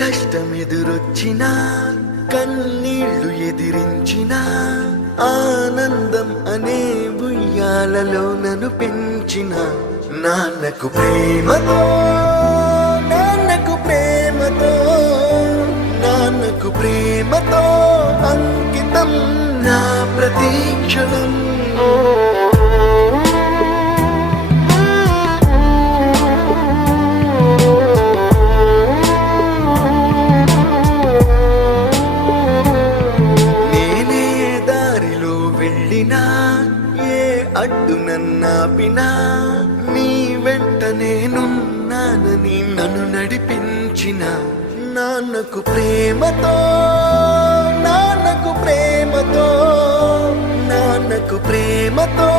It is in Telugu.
కష్టమెదురొచ్చినా కన్నీళ్లు ఎదిరించినా ఆనందం అనే ఉయ్యాలలో నన్ను పెంచిన నాన్నకు ప్రేమతో నాన్నకు ప్రేమతో నాన్నకు ప్రేమతో అంకితం నా ప్రతీక్షణం. ఏ అడ్డు నన్నాపినా నీ వెంట నేనున్నానని నన్ను నడిపించిన నాన్నకు ప్రేమతో నాన్నకు ప్రేమతో నాన్నకు ప్రేమతో